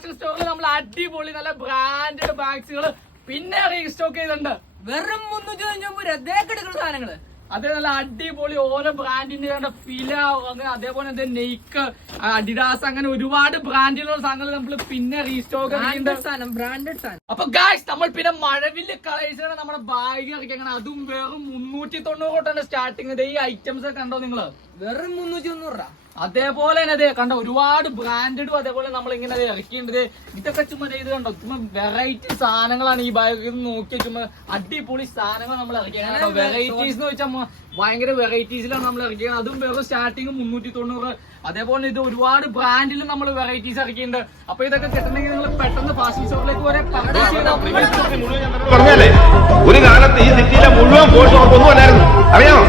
Fashion സ്റ്റോറിൽ നമ്മൾ അടിപൊളി നല്ല ബ്രാൻഡഡ് ബാഗ്സുകൾ പിന്നെ റീസ്റ്റോക്ക് ചെയ്തിട്ടുണ്ട്. വെറും 390 എടുക്കുന്ന സാധനങ്ങള്. അത് നല്ല അടിപൊളി ഓരോ ബ്രാൻഡിന്റെ ഫില അങ്ങനെ അതേപോലെ നെയ്ക്ക് അഡിഡാസ് അങ്ങനെ ഒരുപാട് ബ്രാൻഡിലുള്ള സാധനങ്ങൾ നമ്മൾ പിന്നെ റീസ്റ്റോക്ക് ചെയ്യുന്നുണ്ട്. ബ്രാൻഡഡ് സാധനം. അപ്പൊ ഗായ്സ് നമ്മൾ പിന്നെ മഴവില് കളേഴ്സിലാണ് നമ്മുടെ ബാഗ് ഇറക്കിയാണ്. അതും വെറും 390 തൊട്ടാണ് സ്റ്റാർട്ടിങ്. ഈ ഐറ്റംസ് കണ്ടോ നിങ്ങള്? വെറും 390 രൂപ. അതേപോലെ തന്നെ അതെ കണ്ടോ ഒരുപാട് ബ്രാൻഡഡും അതേപോലെ നമ്മൾ ഇങ്ങനെ ഇറക്കിയിട്ടുണ്ട്. ഇതൊക്കെ ചുമ്മാ ഇത് കണ്ടോ ചുമ്മാ വെറൈറ്റി സാധനങ്ങളാണ് ഈ ബാഗ്. നോക്കിയ ചുമ്മാ അടിപൊളി സാധനങ്ങൾ നമ്മൾ ഇറക്കിയാണ്. വെറൈറ്റീസ് എന്ന് വെച്ചാൽ ഭയങ്കര വെറൈറ്റീസിലാണ് നമ്മൾ ഇറക്കിയത്. അതും വേറെ സ്റ്റാർട്ടിങ് 390. അതേപോലെ ഇത് ഒരുപാട് ബ്രാൻഡിലും നമ്മൾ വെറൈറ്റീസ് ഇറക്കിയിട്ടുണ്ട്. അപ്പൊ ഇതൊക്കെ കിട്ടണമെങ്കിൽ നിങ്ങൾ പെട്ടെന്ന് ഫാഷൻ സ്റ്റോറിലേക്ക് വരെ പറഞ്ഞാലേ ഒരു കാലത്ത് ഈ സിറ്റിയിലെ മുഴുവൻ പോഷകർക്കൊന്നും അല്ലായിരുന്നു അറിയാമോ?